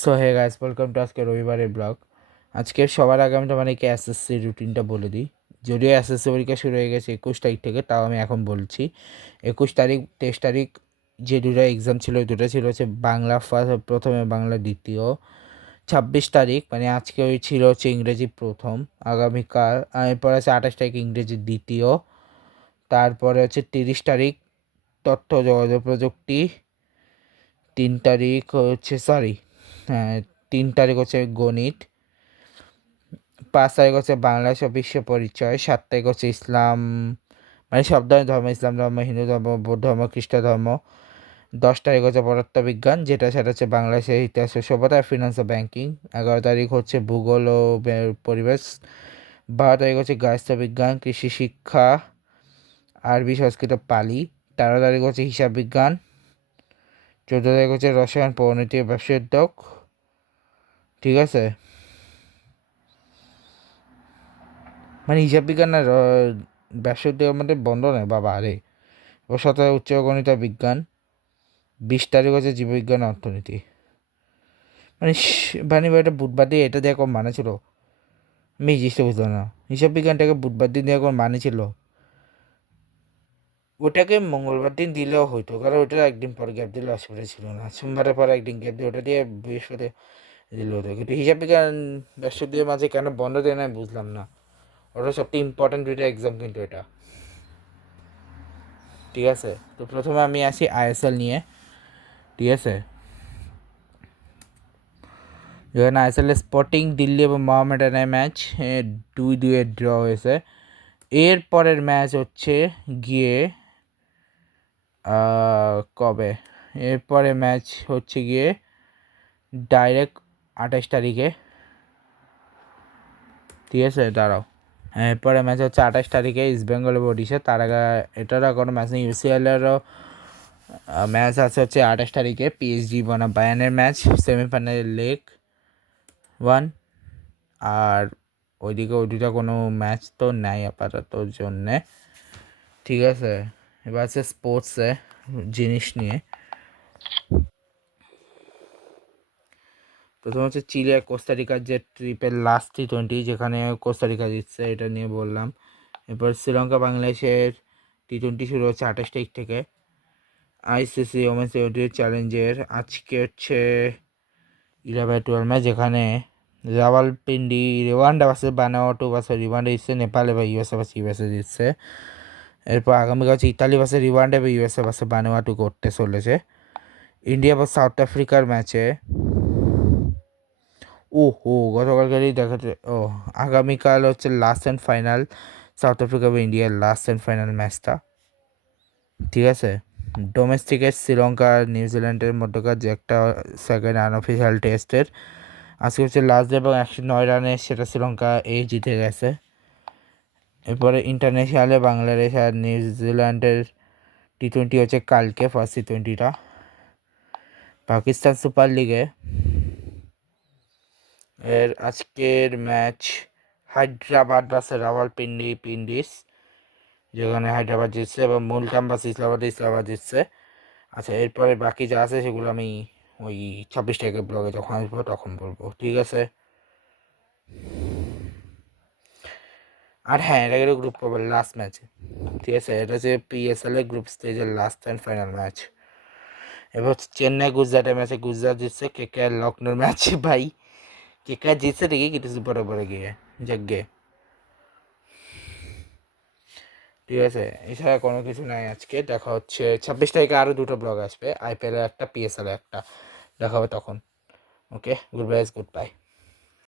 So hey guys, welcome to আজকে রবিবারের blog. আজকে সবার আগে আমি তোমাদেরকে এসএসসি রুটিনটা বলে দিই। যদিও এসএসসি পরীক্ষা শুরু হয়ে গেছে 21 তারিখ থেকে, তাও আমি এখন বলছি। 21 তারিখ 23 তারিখ যে দুটো এক্সাম ছিল, ওই দুটো ছিল হচ্ছে বাংলা ফার্স্ট, প্রথমে বাংলা দ্বিতীয়। 26 তারিখ মানে আজকে ওই ছিল হচ্ছে ইংরেজি প্রথম। আগামীকাল এরপর আছে 28 তারিখ ইংরেজি দ্বিতীয়। তারপরে হচ্ছে 30 তারিখ তথ্য যোগাযোগ প্রযুক্তি। 3 তারিখ হচ্ছে হ্যাঁ 3 তারিখ হচ্ছে গণিত। 5 তারিখ হচ্ছে বাংলাদেশ ও বিশ্ব পরিচয়। 7 তারিখ হচ্ছে ইসলাম, মানে সব ধরনের ধর্ম, ইসলাম ধর্ম, হিন্দু ধর্ম, বৌদ্ধ ধর্ম, খ্রিস্ট ধর্ম। 10 তারিখ হচ্ছে পদার্থবিজ্ঞান, যেটা হচ্ছে বাংলাদেশের ইতিহাস ও সভ্যতা, ফিনান্স ও ব্যাংকিং। 11 তারিখ হচ্ছে ভূগোল ও পরিবেশ। 12 তারিখ হচ্ছে গার্হস্থ্য বিজ্ঞান, কৃষি শিক্ষা, আরবি, সংস্কৃত, পালি। 13 তারিখ হচ্ছে হিসাব বিজ্ঞান। 14 তারিখ হচ্ছে রসায়ন, পরিণতি ও ব্যবসায় উদ্যোগ। ঠিক আছে, মানে হিসাব বিজ্ঞান আর ব্যবসা উদ্যোগের মধ্যে বন্ধ নয় বাবা আরে। ও 17 উচ্চ গণিত বিজ্ঞান। 20 তারিখ হচ্ছে জীববিজ্ঞান অর্থনীতি। মানে মানে এটা বুধবার দিয়ে এটা দিয়ে কম মানে ছিল, আমি এই জিনিসটা বুঝলাম না। হিসাব বিজ্ঞানটাকে বুধবার দিন দিয়ে কোন মানে ছিল? ওটাকে মঙ্গলবার দিন দিলেও হইতো, কারণ ওটা একদিন পর গ্যাপ দিলে অসুবিধা ছিল না। সোমবারের পর একদিন গ্যাপ দিয়ে ওটা দিয়ে বৃহস্পতি দিলে হতো, কিন্তু হিসাব বিজ্ঞান বৃহস্পতির মাঝে কেন বন্ধ দেয় না আমি বুঝলাম না। ওটা সবচেয়ে ইম্পর্টেন্ট দুইটা এক্সাম কিন্তু এটা। ঠিক আছে, তো প্রথমে আমি আসি আইএসএল নিয়ে। ঠিক আছে, যেখানে আইএসএল স্পোর্টিং দিল্লি এবং মোহামেডানের ম্যাচ 2-2 ড্র হয়েছে। এর পরের ম্যাচ হচ্ছে গিয়ে কবে, এরপরে ম্যাচ হচ্ছে গিয়ে ডাইরেক্ট 28 তারিখে। ঠিক আছে, দাঁড়াও, এরপরে ম্যাচ হচ্ছে 28 তারিখে ইস্টবেঙ্গল এবং ওডিশা। তার আগে এটারও কোনো ম্যাচ নেই। ইউসিএলেরও ম্যাচ আছে হচ্ছে 28 তারিখে, পিএসজি বনাম বায়ার্নের ম্যাচ, সেমিফাইনালের লেগ 1। আর ওইদিকে ওইদিকে কোনো ম্যাচ তো নাই আপাতত জন্যে। ঠিক আছে, এবার আছে স্পোর্টসে জিনিস নিয়ে। প্রথম হচ্ছে চিলি আর কোস্টারিকার যে ট্রিপের লাস্ট T20, যেখানে কোস্টারিকা জিতছে, এটা নিয়ে বললাম। এরপর শ্রীলঙ্কা বাংলাদেশের T20 শুরু হচ্ছে 28 তারিখ থেকে। আইসিসি ওমেন্স চ্যালেঞ্জের আজকে হচ্ছে 11-12 ম্যাচ, যেখানে রাওয়ালপিন্ডি রেওয়ান্ডা ভার্সেস বানাওয়াটু ভার্সেস রিওয়ান্ডা জিতছে, নেপাল এবং ইউএসএ ভার্সেস ইউএসএ জিতছে। এরপর আগামীকাল হচ্ছে ইতালি ভার্সেস রিওয়ান্ডা এবং ইউএসএ ভার্সেস বানাওয়াটু করতে চলেছে। ইন্ডিয়া বা সাউথ আফ্রিকার ম্যাচে গতকালকারই দেখাতে আগামীকাল হচ্ছে last and final, south Africa বা ইন্ডিয়ার লাস্ট অ্যান্ড ফাইনাল ম্যাচটা। ঠিক আছে, ডোমেস্টিকের শ্রীলঙ্কা আর নিউজিল্যান্ডের মধ্যকার যে একটা সেকেন্ড আনঅফিসিয়াল টেস্টের আজকে হচ্ছে লাস্ট ডে, এবং 109 রানে সেটা শ্রীলঙ্কা জিতে গেছে। এরপরে ইন্টারন্যাশনালে বাংলাদেশ আর নিউজিল্যান্ডের T20 হচ্ছে কালকে, ফার্স্ট T20টা। পাকিস্তান সুপার লিগে এর আজকের ম্যাচ হায়দ্রাবাদ ভার্সেস রাওয়ালপিন্ডিস, যেখানে হায়দ্রাবাদ জিতছে, এবং মুলতান ভার্সেস ইসলামাবাদ জিতছে। আচ্ছা, এরপরে বাকি যা আছে সেগুলো আমি ওই 26 তারিখের ব্লগে যখন আসবো তখন বলবো। ঠিক আছে, আর হ্যাঁ, এটা কিন্তু গ্রুপ পর্বের লাস্ট ম্যাচ। ঠিক আছে, এটা হচ্ছে পিএসএল এর গ্রুপ স্টেজের লাস্ট অ্যান্ড ফাইনাল ম্যাচ। এবার হচ্ছে চেন্নাই গুজরাটের ম্যাচে গুজরাট জিতছে। কেকেআর লখনৌর ম্যাচে ভাই কেকেআর জিতছে ঠিকই, কিন্তু সুপার ওভারে গিয়ে যাকে। ঠিক আছে, এছাড়া কোনো কিছু নাই আজকে। দেখা হচ্ছে 26 তারিখে, আরও দুটো ব্লগ আসবে, আইপিএলের একটা, পিএসএলের একটা। দেখা হবে তখন। ওকে, গুড বাই, গুড বাই।